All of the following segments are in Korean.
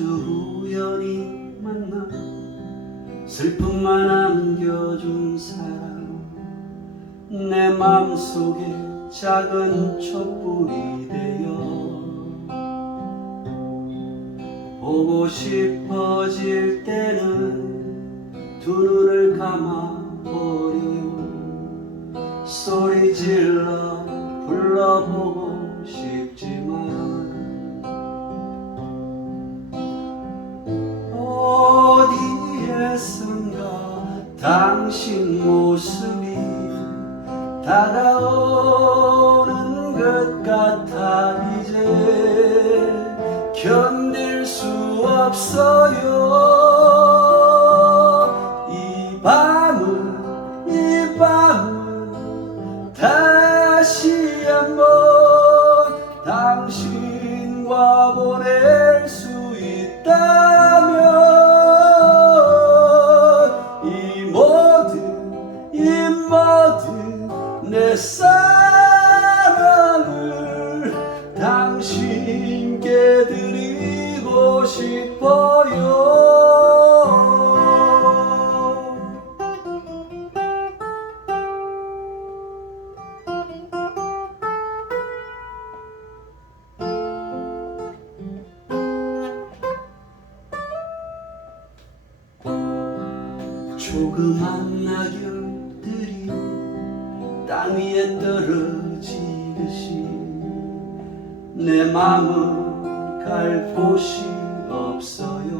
아주 우연히 만나 슬픔만 안겨준 사람. 내 맘속에 작은 촛불이 되어 보고 싶어질 때는 두 눈을 감아버려요 소리 질러 불러보고 다가오는 것 같아 이제 견딜 수 없어요. 이 밤은 이 밤은 다시 한번 당신과 보낼 내 사랑을 당신께 드리고 싶어요. 조그만 낙엽들이 땅 위에 떨어지듯이 내 맘은 갈 곳이 없어요.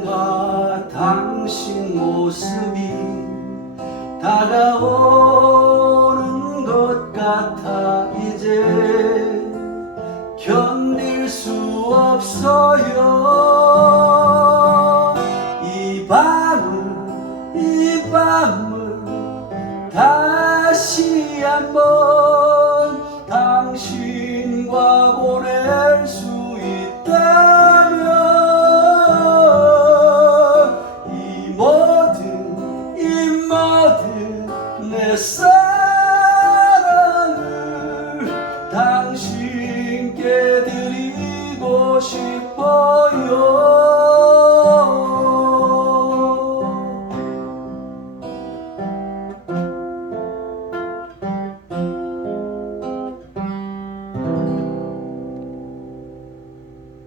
어디에선가 당신 모습이 다가오는 것 같아 이제 견딜 수 없어요 한번 당신과 보낼 수 있다면 이 모든 이 모든 내 사랑을 당신께 드리고 싶어요.